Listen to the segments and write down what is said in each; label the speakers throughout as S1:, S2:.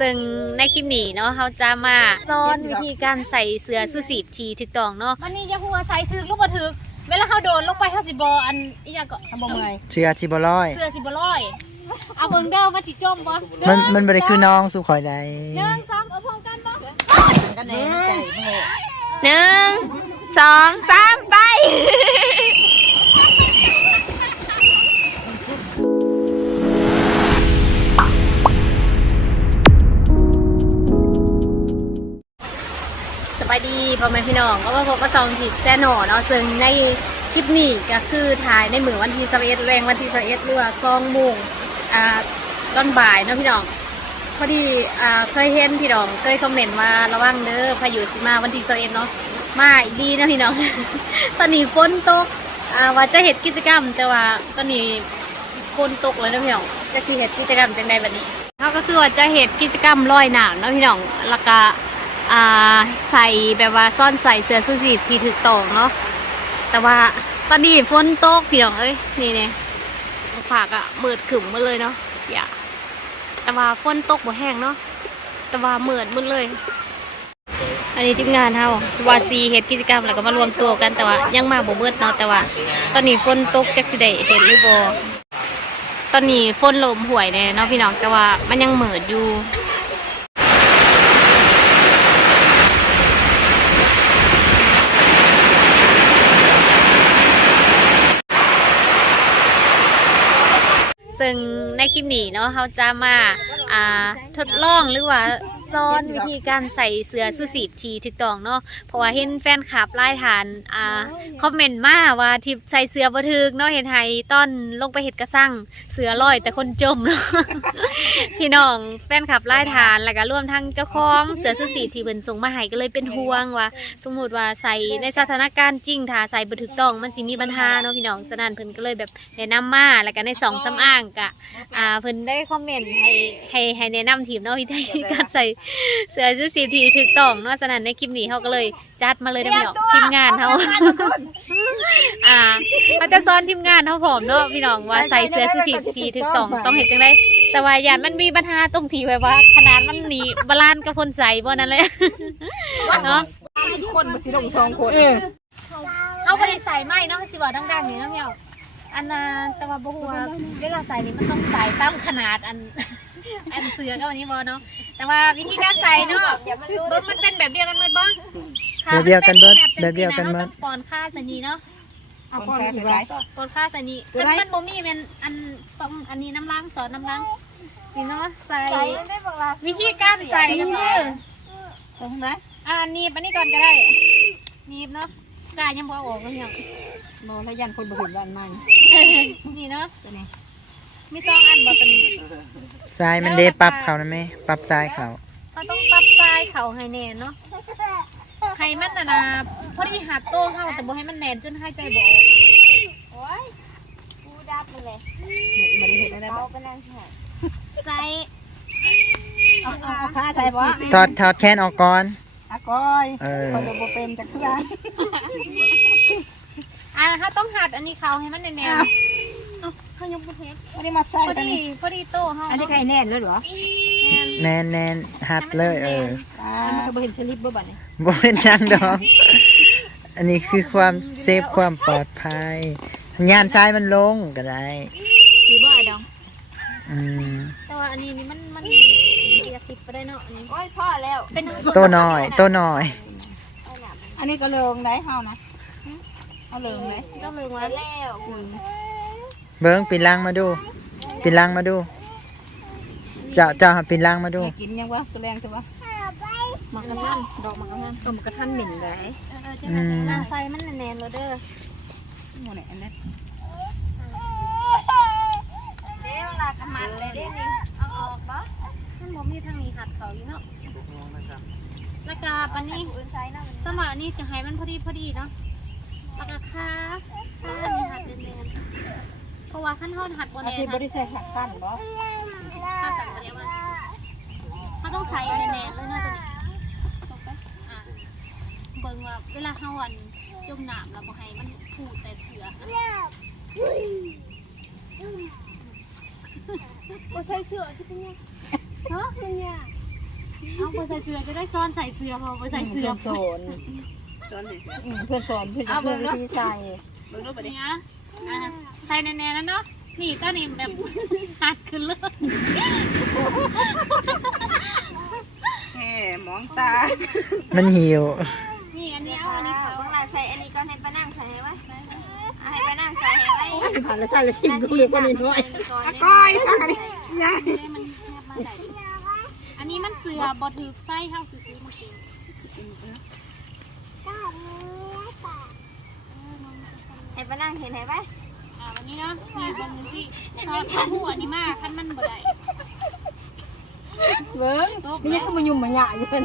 S1: ซึ่งในคลิปนี้เนาะเขาจะมาสอนวิธีการใส่เสื้อสูสีทีถูกต้องเนาะมันนี่จะหัวใส่ถึกลูกบ่ถึกเวลาเขาโดนลงไปเขาสิบออันอีหยังก็
S2: ทำบ่เมื่อย
S3: เชื่อสิบ่ร้อย
S1: เสื้อสิบลอยเอาเบิ่งเด้อมาจิจมบ่
S3: มันมันบ่ได้คือน้องสู่ข่อยใด
S1: หนึ่งสองเอาพร้อมกันบ่
S2: กันแน่ใจแม่
S1: หนึ่งสองสามไปายดีพ่อแม่พี่น้องก็มาพบกับซองผิดแซ่หนอเนาะซึ่งในคลิปนี้ก็คือถ่ายในมือวันที่21แรงวันที่21หรือว่าซองโมงอ่าตอนบ่ายเนาะพี่น้องพอดีอ่าเคยเห็นพี่น้องเคยคอมเมนต์มาระวังเด้อพายุสิมาวันที่21เนาะมาอีกดีนะพี่น้อง ตอนนี้ฝนตกอ่าว่าจะเห็ดกิจกรรม แต่ว่าตอนนี้ฝนตกเลยนะพี่น้องจะสิเห็ดกิจกรรมจังใดแบบนี้เขาก็คือว่าจะเห็ดกิจกรรมลอยหน้ำเนาะพี่น้องแล้วก็ อ่าใส่แบบว่าซ่อนใส่เสื้อสูสีที่ถูกตองเนาะแต่ว่าตอนนี้ฝนตกพี่น้องเอ้ยนี่เนี่ยผากอะเมืดขึมมาเลยเนาะอย่าแต่ว่าฝนตกบ่แห้งเนาะแต่ว่าเมืดมืดเลย อันนี้ทีมงานเฮาวาซีเฮ็ดกิจกรรมแล้วก็มารวมตัวกันแต่ว่ายังมาบ่มืดเนาะแต่ว่า ตอนนี้ฝนตกจักสิได้เห็นหรือบ่ตอนนี้ฝนลมห่วยเลยเนาะพี่น้องแต่ว่ามันยังเมืดอยู่ ซึ่ง ในคลิปนี้เนาะเขาจะมาอ่าทดลองหรือว่า สอนวิธีการใส่เสื้อสูสีทีถูกต้องเนาะเพราะว่าเห็นแฟนคลับไล่ฐานอ่าคอมเมนต์มาว่าทิปใส่เสื้อบ่ถึกเนาะเห็นไห้ต้อนลงไปเห็ดกระสั่งเสื้อลอยแต่คนจมเนาะพี่น้องแฟนคลับไล่ฐานแล้วก็รวมทั้งเจ้าของเสื้อสูสีที่เพิ่นส่งมาให้ก็เลยเป็นห่วงว่า สมมุติว่าใส่ในสถานการณ์จริงถ้าใส่บ่ถูกต้องมันสิมีปัญหาเนาะพี่น้องฉะนั้นเพิ่นก็เลยแบบแนะนำมาแล้วก็ในสองสำอ้างก็อ่าเพิ่นได้คอมเมนต์ให้ให้ให้แนะนำทีมเนาะวิธีการใส่เสื้อชูชีพที่ถูกต้องเนาะฉะนั้นในคลิปนี้เฮาก็เลยจัดมาเลยเด้อพี่น้องทีมงานเฮาอ่าเขาจะสอนทีมงานเฮาพร้อมเนาะพี่น้องว่าใส่เสื้อชูชีพที่ถูกต้องต้องเฮ็ดจังไดแต่ว่าย่านมันมีปัญหาตรงที่แบบว่า ขนาดมันหนีบาลานซ์กับคนใส่บ่นั่นแหละเนาะ
S2: คนมาสิลงสองคน
S1: เอาไปใส่ไหมเนาะสิบอกดังๆนี่เนาะเมียวอันน่ะแต่ว่าบ่ฮู้ว่าเวลาใส่นี่มันต้องใส่ตามขนาดอัน อันเสือก็วันนี้บ่เนาะแต่ว่าวิธีการใส่เนาะเบิ่งมันเป็นแบบเดียวกันหมดบ่
S3: แบบเดียวกันเบิด
S1: ค่ะ
S3: แบบเดียวกันหมด
S1: ต้องปอนค่าสนีเนาะ
S2: เอาก่อนสิไว้
S1: ปอนค่าสนี
S2: ตัวไหน
S1: มันบ่มีแม่นอันต้องอันนี้น้ำล้างสอนน้ำล้างนี่เนาะใส่วิธีการใส่ก็คือ
S2: ตรงไหน
S1: อ่าหนีบอันนี้ก่อนก็ได้หนีบเนาะกายยังบ่เอาออกเลยเนาะ
S2: โนแล้วยันคนบ่เห็นวันมัน
S1: นี่เนาะ
S2: ตัวนี้
S1: มีสองอันบ่ตัวนี้
S3: ทรายมันเดปรับเขานะแม่ปรับทรายเขา
S1: เราต้องปรับทรายเขาให้แน่นเนาะให้มันน่ะนะพอดีหัดโต้เฮาแต่บ่ให้มันแน่นจนหายใจบ่ออก
S4: โอ้ยกูดับไปเลย
S2: มันเห็นได้
S4: เอา
S2: บ่
S4: ไปนั่งแช่
S1: ใส่
S2: เอาเอาผ้าใส่บ่
S3: ถอดถอดแขนออกก่อน
S2: อะก้อย
S3: เออ
S2: คนบ่เป็นจักเทื่อ
S1: อ่าถ้าต้องหัดอันนี้เขาให้มันแน่นๆ เอ้าเขายังบ่เฮ็ด
S2: ไม่ได้มาใส่
S1: พอ
S2: กัน
S1: ดี
S2: นี่
S1: พอดีโต้เฮา
S2: อันนี้
S1: เนาะ
S2: ใครแน่นเลยเหรอ
S1: แน่น
S3: แนนแนนหัดเลยเออ
S2: อ่ามันก็บ่เห็นสลิปบ่บัดนี้
S3: บ่เป็นหยังดอก อันนี้คือความเซฟความปลอดภัยยานทรายมันลงก็ได้
S1: สิบ่ไอ้ดอง
S3: อืม
S1: แต่ว่าอันนี้นี่มันมันอยากติดไปได้เนาะอันนี้
S4: โอ้ยพ่อแล้ว
S1: เป็น
S3: โตหน่อยโตหน่อย
S2: อันนี้ก็เลิงได้เฮานะเอาเลิงได้
S1: ต้องเลย
S4: ไป
S1: ว่า
S4: แล้ว
S3: เบิ้งปิดลังมาดูปิดลังมาดูเจ้าเจ้าหาปิดลังมาดู
S2: แม่กินยังวะตัวแรงใช่ปะ
S1: มักกระทันดอกมักกระทัน
S2: ต้มกระทันหมิ่นได้
S3: อืม
S1: อ่าใส่มันแน่นๆเลยเด้อ
S2: หมดอันนี้
S4: เดี๋ยวเวลากำมันเลยเด้นี่เอาออกบ่
S1: มันบ่มีทางนี้หัดเขาอยู่เนาะแล้วก็อันนี้
S4: อื่นใช้นะมัน
S1: สำหรับอันนี้จะให้มันพอดีพอดีเนาะแล้วก็ขาขาอันนี้หัดแน่นๆเพ ราะว่าขั้นทอนหัดบน
S2: อา
S1: แน่
S2: ทิต
S1: น
S2: ย์บ่ได้ใส่หักขั้นบ่
S1: ข้าสั่งมาแล้วว่าเขาต้องใส่แน่นๆเลยเนาะตัวนี้ตกไปอะเบิ่งว่าเวลาเขาวันจมน้ำแล้วบ่ให้มันพูดแต่เสือ
S4: โอ้ใช้เชือกใช่ปะเนี่ย
S1: เนาะ
S4: เนี่ย
S1: เเอา
S5: ไปใส่เสื้อจะได้ซ้อนใส่เสื้อพอไปใส่เสื้อ
S2: สอนสอนเพื่อนสอนเพื่อนจะเพื่อนวิธีใส่
S5: นี่นะ อะใส่แน่ๆแล้วเนาะนี่ก็นี่แบบตัดขึ้นเลย
S2: แห่มองตา
S3: มันหิว
S5: นี่อันนี้
S4: นี่
S5: เอา
S4: เอา
S5: อั
S4: อั
S5: น
S4: น
S5: นี้
S4: นี้
S5: เขา
S4: เขาลาใส่อันนี้ก็ให้ป้านั่งใส่ให้ไว้เอาให้ป้านั่งใส่ให้ไว้
S2: ผ่านแล้วใส่แล้วชิมดูเลยว่านี่น้อย
S4: ก่อน
S2: ก้อยสักอันนี้ยาย
S5: ให้มันแนบมาใส่อันนี้มันเสือบอถือไส้เข้าซื้อๆมากิน
S4: ให้ป้านั่งเห็นให้ไว้
S5: อ่าวันนี้เนาะมีบางที่ซอสหัวนี่มากขั้นมันบ่ได้
S2: เบิ้งนี่ก็มายุ่มมาหยาอยู่เป็น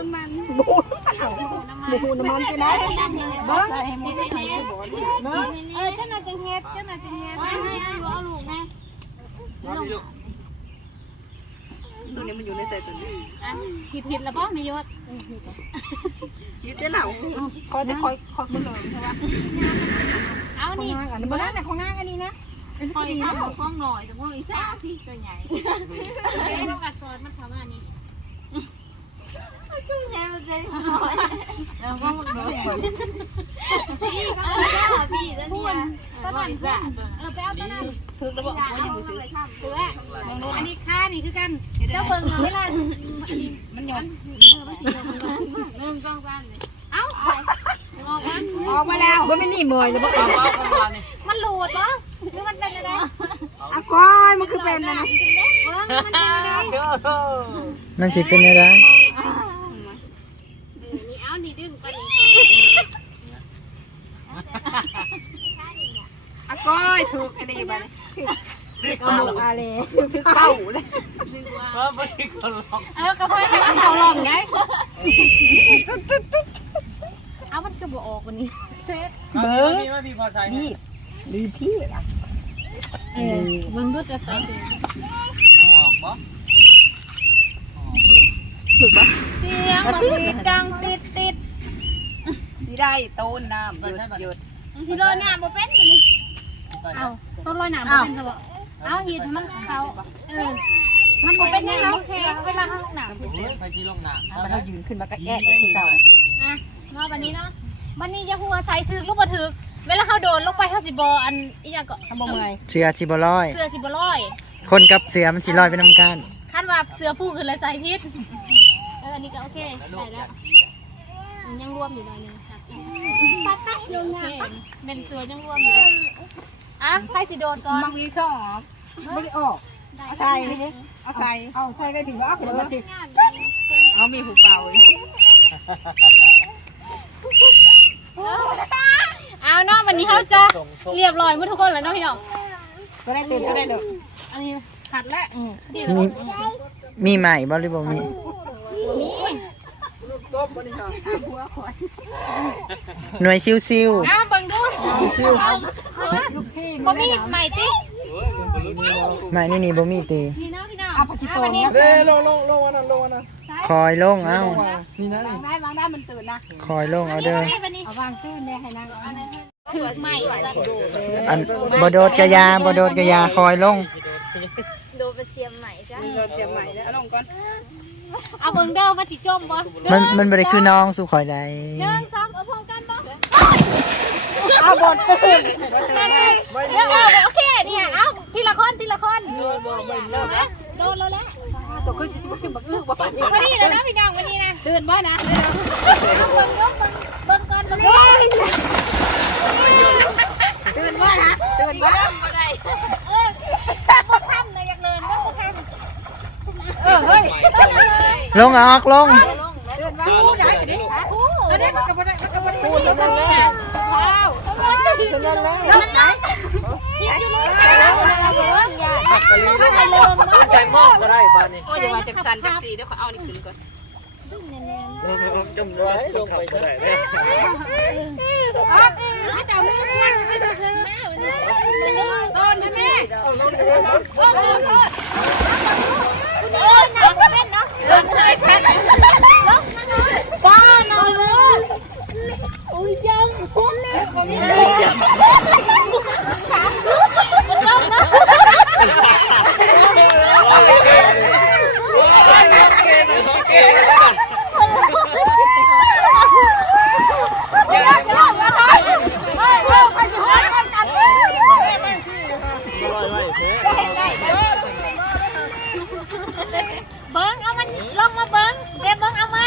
S2: น้ำมันบู
S5: น้ำมัน
S2: บูน้ำมันจะได้บ้าใส่ให้หมดใส่ให้หมดเนาะ
S5: เออเจ้าหน้าจึงเฮ็ดเจ้าหน้าจึงเฮ็ดให้ให้เอาลูกเอาลูกไง
S2: ตัวนี้มันอยู่ในใส่ตัวนี้
S5: อะผิดผิดแล้วป่ะไม่ยศ
S2: ยืดได้เหล่าคอยจะคอยคอยมันเลยใช่ปะ
S5: เอา
S2: ของ
S5: นี่
S2: งานอันนี้บ้านของงานอันนี้นะ
S5: ปล่อยข้าวข้องหน่อยแต่พวกอีซ่าพี่ตัวใหญ่ไอ้พวกอัดซอนมันทำอันนี้
S4: ใช่มันจะ
S5: แล้วก็หมดเลย
S4: พี่ก็เอาพี่แล้วเนี่ย
S5: ตะวันจ้ะเออไปเอาตะนั้น
S2: ถึงระบบ
S4: เอาเลยทำ
S5: เสืออันนี้ค่านี่คือกันเจ้าเบิ่งเวลาอันนี้
S2: มันหย่อน
S5: เออมันสีเริ่มกล้องกันเลยเอ้าออกกัน
S2: ออกมาแล้วว่าไม่นี่เมยจะบอกออก
S5: มันหลุดปะหรือมันเป็นอะไร
S2: อะก้อยมันคือเป็นนะ
S5: เบิ้งมันเป็นอะไร
S3: มันสิเป็นอะไร
S5: นี่เอานี่ดึงไปนี่
S2: อะก้อยถูกอันนี้บ้าน เอาอะไรคือเข้าเลย
S5: เออกระเพาะทางเขาหลอมไงเอามันก็บออกวันนี้เซ็ต
S2: เบิ้งนี่ดีที่อะ
S5: เออมันก็จะใส่ถึง
S2: ถูกปะเสียงมันติดดังติดติดสีได้ต้นน้ำหยดหยด
S5: ชิโร่เนี่ยโมเป็นอยู่นี่เอาต้นลอยหนามเป็นเขาบอก เอาหยิบมันเขาเออมันโมเป็นยังไงโอเคเวลาเขาลงหนาม
S2: มันเรายืนขึ้นมาก็แอะก็คือเก่า
S5: อะเนาะวันนี้เนาะวันนี้จะหัวใส่ถือลูกบ่ถือเวลาเขาโดนลงไปเขาสิบออันอีหยังก็
S2: ทำบ่เมื่อย
S3: เสือสิบ่ลอย
S5: เสือสิบร้อย
S3: คนกับเสือมันสิลอยไปน้ำกัน
S5: ขั้นว่าเสือผู้อื่นเลยใส่พิษเอออันนี้ก็โอเคได้แล้วยังรวมอยู่หน่อยนึงครับโอเคเป็นเสือยังรวมอยู่เลยอะใครสิโดนก่อน
S2: บางทีก็ออก ไม่ได้ออกเอาใส่เอาใส่เอาใส่ได้ถึงว่าเป็นมาจิเอามีหูเป่า
S5: เอาเนาะวันนี้เขาจะเรียบร้อยหมดทุกคนแล้วเนาะพี่น้อง
S2: ก็ได้ตื่นก็ได้เลย
S5: อันนี้ขัดแล้วนี่
S3: มีมีใหม่บ่หรือบ่มี
S5: นี่
S2: ต้มบนนี้ค่ะหัวขอย
S3: หน่วยซิวซิว
S5: เอาเบิ่งดูเอาบ่มีใหม่ติ
S3: ใหม่นี่นี่บ่มีตี
S5: นี่เนาะพี่น้องเอาวันนี้
S2: เด้ลงลงลงวันนั้นลงวันนั้น
S3: คอยลงเอา
S2: นี่นะวางได้วางได้มันตื่นนะ
S3: คอยลงเอาเด้อ
S2: เอาวางตื้นเนี่ยให้นาง
S5: ถือใหม่
S3: อันบโดดกระยาบโดดกระยาคอยลงโดู
S4: เป็นเสียมใหม่จ้ะ
S2: โดนเสียบใหม่แล้วลงก่อน
S5: เอาเบิ่งเด้อว่าสิจมบ่
S3: มันมันบ่ได้คือน้องสู่คอยใด
S5: หนึ่งสองเอาพร้อมกันบ่
S2: เอาบดตื่น
S5: เดี๋ยวเอาโอเคเนี่ยเอาทีละคนทีละคนโดนโดนแล้วแหละ
S2: ตัวขึ้นจะขึ้นบักอึ้งบ่ปานนี้
S5: พอดีแล้วนะพี่น้องวันนี้นะ
S2: ตื่นบ่นะ
S5: เอาเบิ่งเด้อเบิ่งเบิ่งก่อนเบิ่งก่อน
S2: ตื่นบ่นะตื่นบ่
S5: เออบ่ทันเลยอยากเลินบ่บ่ทัน
S2: เออเฮ้ย
S5: ต้นเลย
S3: ลงออกลง
S2: ตื่นบ่ฮู้ได้กันดิฮะ
S5: โอ้
S2: แล้วเนี่ยก็บ่ได้ก็บ่ได้พูดนั่นแหละว้าว นั่นแหละ
S5: มันเลยยิงอยู่เลยแล้วแล้วแล้วให้เลินบ่
S6: ใส่หม้อก็ได้บ้านนี้
S2: โอ้ยว่าจักสันจักสีเดี๋ยวเขาเอานี่ขึ้นก่อน
S6: จุ่มไว้ลงไปก็ได้เลย
S5: ให้เดาไม่ได้ให้เดาเลยต้นนะแม่โอ้โหโอ้โหเออหนักเป็นเนาะเออเลยแค่ลงมาเลยป้านอนเลยโอ้ยยังคุ้นเลยสามลูกลงนะ งมาเบิ้งเก็บเบิ้งเอามา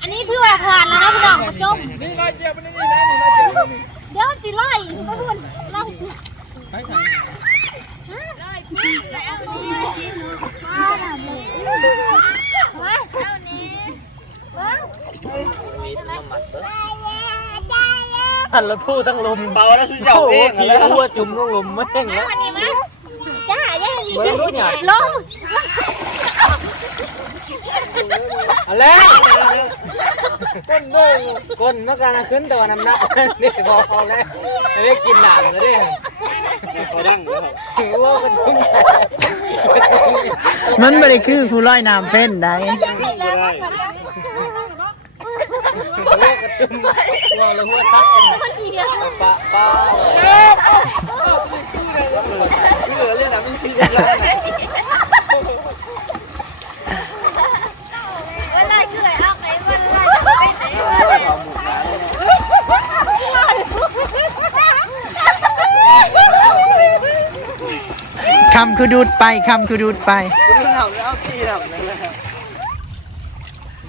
S5: อันนี้ถือว่าผ่านแล้วนะพี่น้องผู้ชม
S7: นี่ลอยเจ็บมันนี่นะนี่ลอยเจ็บมันนี่
S5: เดี๋ยวสิไล่มาพูดไล่
S7: ใช่ใช่
S5: มาเท่านี้เบิ้ง
S6: หันละพูดทั้งลม
S7: เบาแล้วสุดยอดเอง
S6: ขี่
S7: แล้ว
S6: หัวจุ่มลงลมไม่แห้งแล้ว
S5: อันนี้มาจ้าย่า
S6: บ่ได้รู้หยัง
S5: ลง
S6: อะไรก้นโด่งก้นนักการขึ้นแต่ว่าน้ำหนักนี่พอพอแล้วจะได้กินหนามจะได้
S7: พอดังแล้ว
S6: ถือว่าเป็นทุ่ง
S3: มันบ่ได้คือผู้ร้อยน้ำเป็นได้
S7: ไม่ได้
S6: เลิกกระตุ้มวางแล้วปะป้า
S7: ที่เหลือเรื่องน้ำมันซีกันแล้ว
S5: เวลาเขื่อเอาไปวันละไปไหน
S3: คำคือดูดไปคำคือดูดไป
S7: คุณทำแล้วเอาขี้ทำนั่นแหละ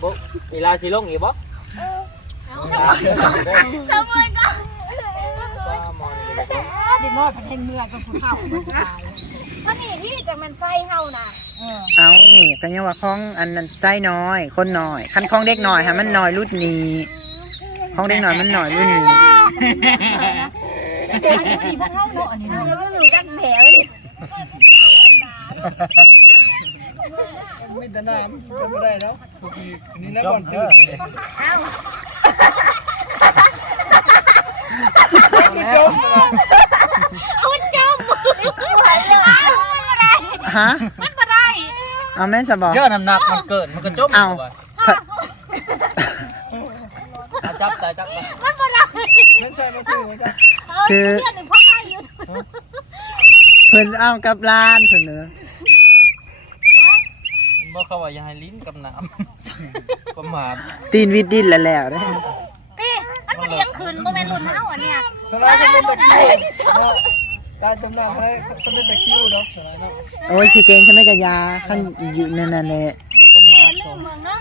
S6: บุ๊กอีลาสีลงอีบ๊อก
S5: สมัยก่อน
S6: ป้ามอนดินอดพันเทงเมื่อก็ผู้เฒ่า
S5: ก็นี่ที่จากมันไส้เฮานะ
S3: เอาก็ยังว่าของอันนั้นไส้น้อย คนน้อย คันของเด็กน้อยฮะมันน้อยรุ่นนี้ของเด็กน้อยมันน้อยรุ่นนี้
S5: แล้วก็หนูกันแผลเลย
S7: มีแต่น้ำก็ไม่ได้แล้วนี่แล้ว
S6: จ
S7: ก่อ
S6: ม
S7: น
S6: เถ
S7: ตื่
S6: อะ
S7: นจม
S5: คุณจมไหวเลยมันบ่ได้
S3: ฮะ
S5: มันบ่ได้
S3: เอาแม่นสบอ
S6: เยอะน้ำหนักมันเกิดมันก็จม
S3: เอา
S6: จับตายจับไป
S5: มันบ่ได้
S7: ไม่ใช่ไม่ใช่ไม่ใช่
S5: เออเพื่อนหนึ่งพ่อข้าอยู่
S3: เพิ่นเอากับร้านเพิ่นเนอะ
S6: บอกเขาว่าอย่าให้ลิ้นกับน้ำก็มา
S3: ตีนวิดดิ้นแล้วแล้วเด้อ
S5: พี่มันเป็นยังคืนบ่แม่นรุ่นเฮาอะเนี่ย
S7: สลายก็เป็นตะคิว ตาจมน้ำให้คนเป็นตะคิวเนาะสลายเนาะ
S3: โอ้ยสิเก่งใช่ไหมกะยาคันอยู่นั่นน่ะแหละ
S5: ลืมเมืองเนาะ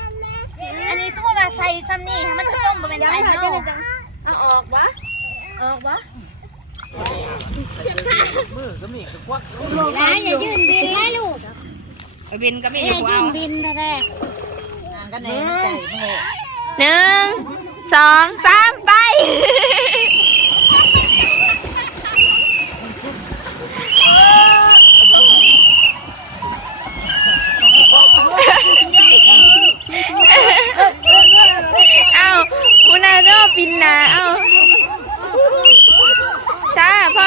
S5: อันนี้ช่วงว่าใส่ซ้ำนี่มันจะต้มบ่เป็นใส่เฮาเอาออกวะออกวะ
S6: มือก็มีก็ควัก
S5: นะอย่ายืนบินนะลูก
S2: บินก็มี
S5: อย่ายืนบินแท้
S2: ก็แน่ใจแม่
S5: หนึ่งสองสามไป
S8: เอาคุณนายต้องปินนาเอาชาพ่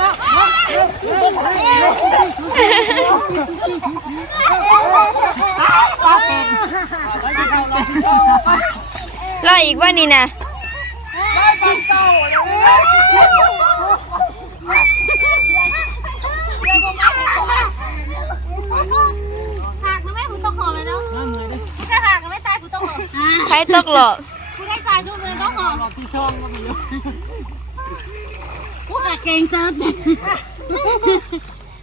S8: ร
S5: อ
S8: อีกว่านี่นะ
S5: หากนะแม่ผู้ต้องหอมเลยเนาะแค่หากนะไม่ตายผู้ต้องหอม
S8: ใครตกหรอก
S5: ผู้ได้ตายทุกเลยต้องหอมที่ช่องก็มีผู้กัดเก่งเติร์ด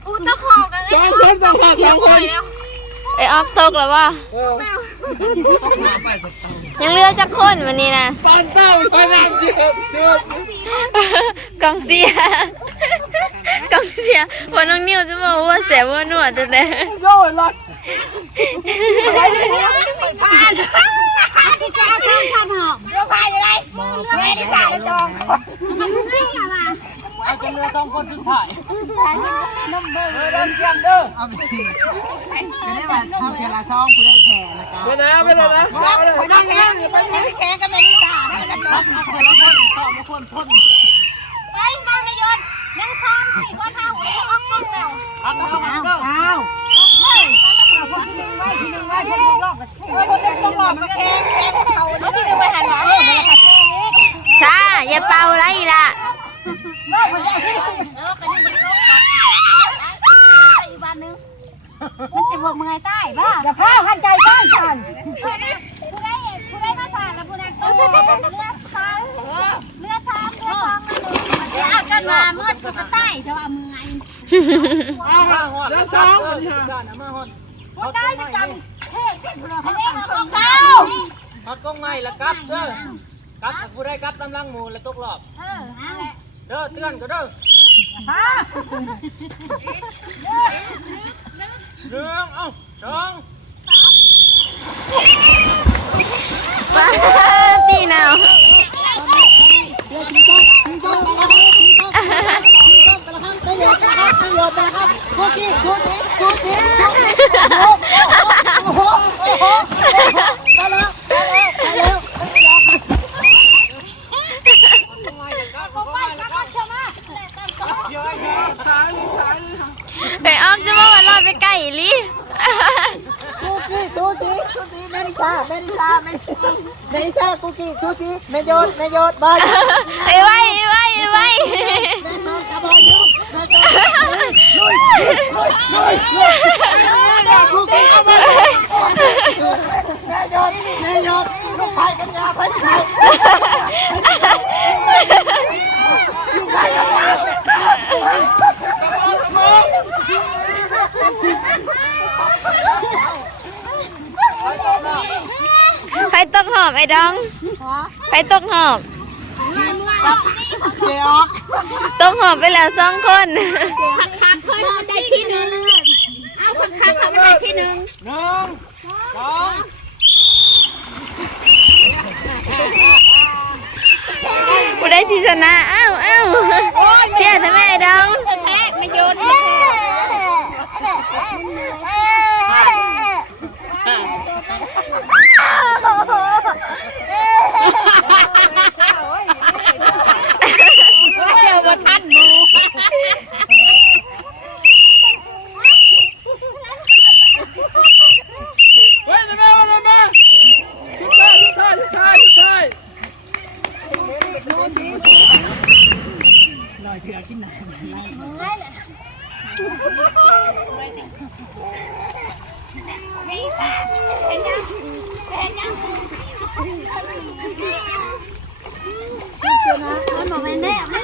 S5: ผู้ต้องหอมกันเลยสองคน ต้องหอมสองคน
S8: ไอออกตกแล้วว่ายังเหลือจักคนวันนี้นะ
S7: ปานเต้าไปน้ำเยอะเยอะ
S8: กองเสียกองเสียพอน้องนิวจะบอกว่าเสียว่าหนวดจะได้
S7: โย่รถ
S5: ผ่านพี่แจ๊คช่องผ่านหอม
S2: เดี๋ยวพายอยู่ไหนแม่ได้สาเลยจอง
S5: มันไม่อะล่ะ
S6: เอาจนเหลือสองคนสุดท้ายเออเดินเพียงเด้อ
S3: เอาไปสิจะได้ว่าเท่าเทละซองกูได้แผ่นะครับ
S7: ไปนะไปเลยนะ
S2: ไปนั่งแข่งไปนั่งแข่งกับแม่ลิซ่านะแล้วจอง
S6: คนละคนสอบมาคนทน
S5: ไปมาไม่ยนยังซ้ำสี่ว่าเท่าไอ้ออกต้องแล้ว
S6: อันเท่ากันเด้อ
S2: ต้องหลอกมาแข่งแข่งเขา
S5: แล้วพี่ไปหันหลัง
S8: ชาอย่าเป่าไรอีละ
S4: อีกวันนึงมันจะบกมึงไงใต้บ้า
S9: อย่าพาหันใจก้อนฉัน
S4: ผู้ใดผู้ใดมาสานแล้วผู้ใดก็เลือดสามเลือดสามเลือดสองมันจะเอากันมาเมื่อสุดใต้จะว่ามึงไง
S7: แล้วสอนค่ะ
S9: คนได้จะจ
S4: อันนี้ของเจ้า
S6: ฮอดกล้องไม้แล้วกลับเด้อกับกับผู้ได้กลับตำลังหมูแล้วตกรอบ
S4: เออนั่นแหละ
S6: เด้อเตือนก็เด้อหนึ่งเอ้าสอง
S8: ตีหนาวไปอ้อมจะบอกว่าเรา ไปไก่ลิ
S10: ซูกี้ซูกี้ซูกี้เมนิชาเมนิชาเมนิชาเมนิชาซูกี้ซูกี้เมโยดเมโยดบาย
S8: ไอ้ไว้ไอ้ไว้ไอ้ไว้
S10: ซูกี้เข้ามาเมโยดเมโยดลูกไผ่กันยาไผ่ไผ่
S8: ไปตกหอบไอ้ดองไป ตกหอบ
S10: เจ๊ออก
S8: ตกหอบไปแล้วสองคน
S4: ได้ที่หนึ่งเอาคนข้างเขาได้ที่หนึ่ง
S6: หนึ่งสอง
S8: กูได้ที่ชนะอ้าวอ้าวเชียร์ทำไมไอ้ดอง
S4: แพ้ไม่โยนำ
S9: เจ้าบ่ทันหมู
S7: เฮ้ยแม่มาแม่ชุดท้ายชุดท้ายชุดท้ายชุดท้าย
S4: มันบอกเป็นแม่ไม่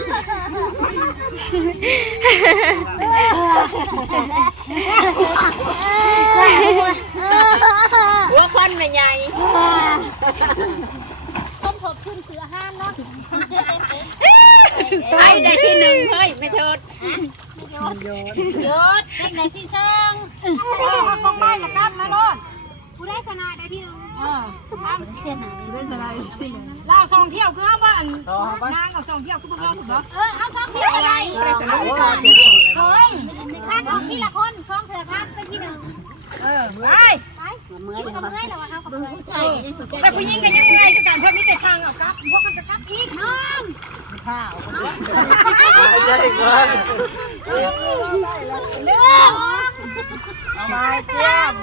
S9: หัวคนไม่ใหญ่
S4: ต้มผมขึ้นเสือห้ามเนาะ
S9: ใครได้ที่หนึ่งเฮ้ยไม่โทษ
S4: โยดเด็กไหนที่สองกองไม้ละกันนะรอด ผู้ได้ชนะได้ที่หนึ่งเออทำเชียร์ไหน
S9: เราสองเที่ยวคือเอาว่าอัน
S6: สองไป
S9: นางกับสองเที่ยวคือพวกเราถูกเหรอ
S4: เออเอาสองเที่ยวอะไร
S9: สอง
S4: ข้างของที่ละคนช่องเสือข้างเป็นที่หนึ่ง
S9: เออไป
S4: ไปเมื่อยกับเมื่อยแล้วเอากับเมื่อยใช่
S9: แต่ผู้หญิงกันยังไงก็การเพื่อนนี่แต่ช่างเอากลับพวกกันจะกลับอีก
S4: น้อง
S6: ไม่ใช่เงิน
S4: เด้อเอาไป
S8: เกีย
S9: ม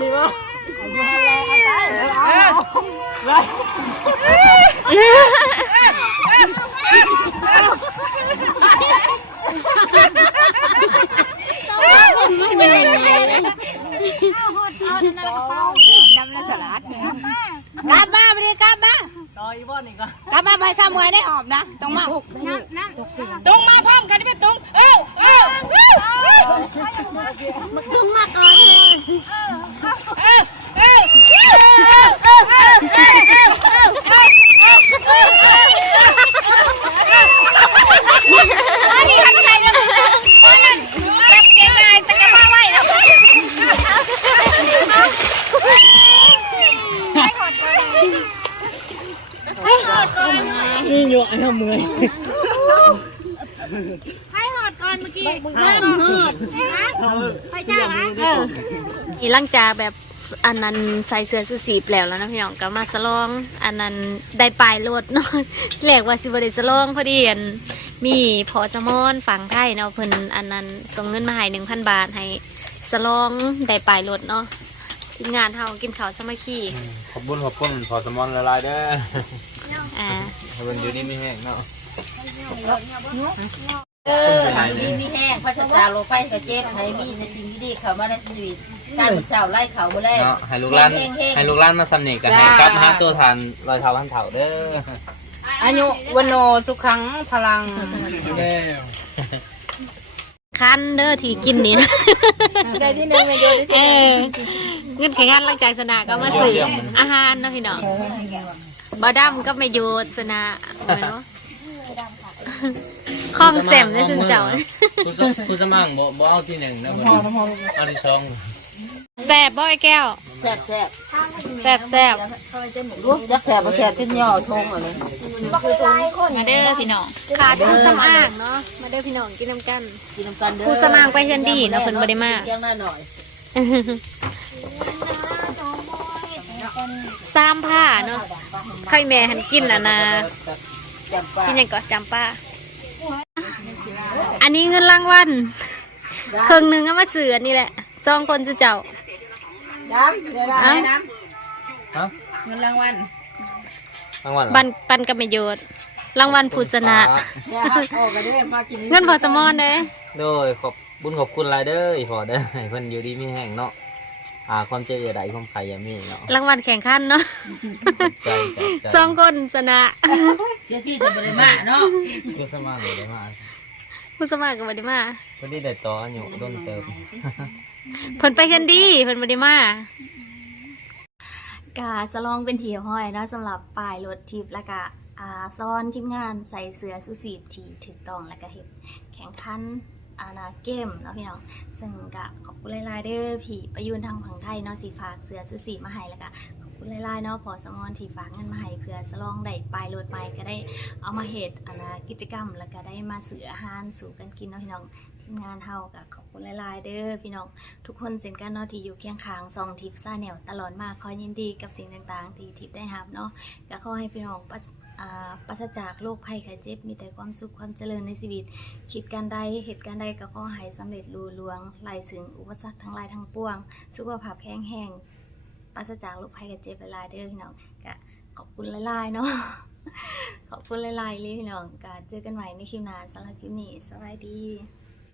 S4: มี
S9: ป่ะ
S4: กลั
S6: บมา
S9: ไปดิกลับมา
S6: ต่อยบ่นี่ก็ก
S9: ลับมาไปซ้ำมวยได้หอมนะตรงมามนั่มนั่งตรงมาพร้อมกันนี่เป็นตราเอ้าเอ้า
S5: ก่อนเมื่อกี้ห้ามหอดนะไปจ้าละ
S11: เออนี่หลังจากแบบอันนั้นใส่เสื้อสูสีบแล้วแล้วนะพี่น้องก็มาสลอง อันนั้นได้ปลายรถเนาะแหลกว่าสิบได้สลองพอดีอันมีพอสมอนฝั่งไทยเนาะเพิ่นอันนั้นส่งเงินมาให้หนึ่งพันบาทให้สลองได้ปลายรถเนาะทีมงานเฮากินข้าวสามัคคี
S6: ขอบคุณขอบคุณพอสมอนละลายเด้อ
S11: อ่า
S6: ให้มันอยู่นี่ไม่แห้งเนาะ
S12: เออทำดีมีแห้งพระจาโลไปกระเจ็บให้มีในสิ่งที่ดีเข้ามาในชีวิตการเป็นสาวไล่เขาบ่แล้ว
S6: เนาะให้ลูกหลาน
S12: เฮงเฮง
S6: ให้ลูกหลานมาสำเนีกันให้กลับมาหาตัวทานรอยเท้าพันเถาเด้อ
S2: อายุวันโนสุขังพลัง
S11: คันเด้อที่กินนี่นะ
S2: ได้ที่หนึ่งในโยน
S11: เออเงินแข่งงานหลังจากสนาก็มาซื้ออาหารเนาะพี่น้องบาดัมก็ไม่หยุดสนาเอาไปเนาะ คล้องแซมได้ซึ่งเจ้า
S6: ผู้สผู้สมังบ่บ่เอาที่หนึ่งนะผมเอาที่สอง
S11: แสบบ่ไอ้แก้ว
S12: แซ่บแซ่บ
S11: แสบแสบ
S12: ลูกยักแซ่บบ่แซ่บเป็นย่อทงอะไร
S8: มาเด้อพี่น้อง
S11: ขาดผู้สำอางเนาะ มาเด้อพี่น้องกินน้ำกัน
S12: กินน้ำกันเด้อ
S11: ผู้สมังไปเฮือนดีเนาะเพิ่นบ่ได้มา
S12: เลี้ยงหน้าหน่อย
S11: สามผ้าเนาะค่อยแม่หันกินอะนะ
S12: จับปลา
S11: กินหยังก็จำป้า อันนี้เงินรางวัลครึ่งหนึงเอามาซื้ออันนี้แหละสองคนจุเจ้า
S2: น้ำเดี๋ยวได้
S11: เอ้า
S2: น้
S6: ฮะำ
S2: เงินรางวัล
S6: รางวัล
S11: ปันปันกับประโยชน์รางวัลผู้ชนะ
S2: อย่าโอ้กันเด้มากิน
S11: เงินพอสมอนเด้
S6: โดยขอบบุญขอบคุณหลายเด้ออีพอเด้อให้เพิ่นอยู่ดีมีแห้งเนาะ อ่าความเจริญใดความใครยามีเนาะ
S11: รางวัลแข่งขันเนาะ
S6: ใจใจใจ
S11: สองคนชนะ
S12: เชื่อที่จะบ่ได้มาเนาะ
S6: ผู้สมังเลยได้มา
S11: ผู้สมัครกับบไดิมา
S6: เพิ่นได้ได้ต่ออายุต้นเติม
S11: เพิ่นไปเคนดีเพิ่นบไดิมากาสลองเป็นเที่ยวห้อยเนาะสำหรับป้ายรถทิปและกะอ่าซ้อนทีมงานใส่เสื้อสูสีที่ถูกต้องและก็เห็นแข่งขัน อาณาเกมเนาะพี่น้อง ซึ่งกะขอบคุณหลายๆเด้อพี่ประยุนทางผังไทยเนาะสีฝากเสือสุสีมาให้แล้วก็ขอบคุณหลายๆเนาะพอสมอนที่ฝากเงินมาให้เพื่อสลองได้ปลายรถใหม่ก็ได้เอามาเหตุอาณากิจกรรม แล้วก็ได้มาเสืออาหารสู่กันกินเนาะพี่น้อง ทีมงานเฮาก็ขอบคุณหลายๆเด้อพี่น้องทุกคนเช่นกันเนาะที่อยู่เคียงข้างซองทิปซ่าแนวตลอดมาคอยยินดีกับสิ่งต่างๆ ที่ทิปได้รับเนาะก็ขอให้พี่น้องปราศอ่าปราศจากโรคภัยไข้เจ็บมีแต่ความสุขความเจริญในชีวิต คิดการใดเหตุการณ์ใดก็ขอให้สำเร็จลุล่วงไล่ถึงอุปสรรคทั้งหลายทั้งปวง สุขภาพแข็งแรงปราศจากโรคภัยไข้เจ็บหลายๆเด้อพี่น้องก็ขอบคุณหลายๆเนาะขอบคุณหลายๆเลยพี่น้องก็เจอกันใหม่ในคลิปหน้าสำหรับคลิปนี้สวัสดี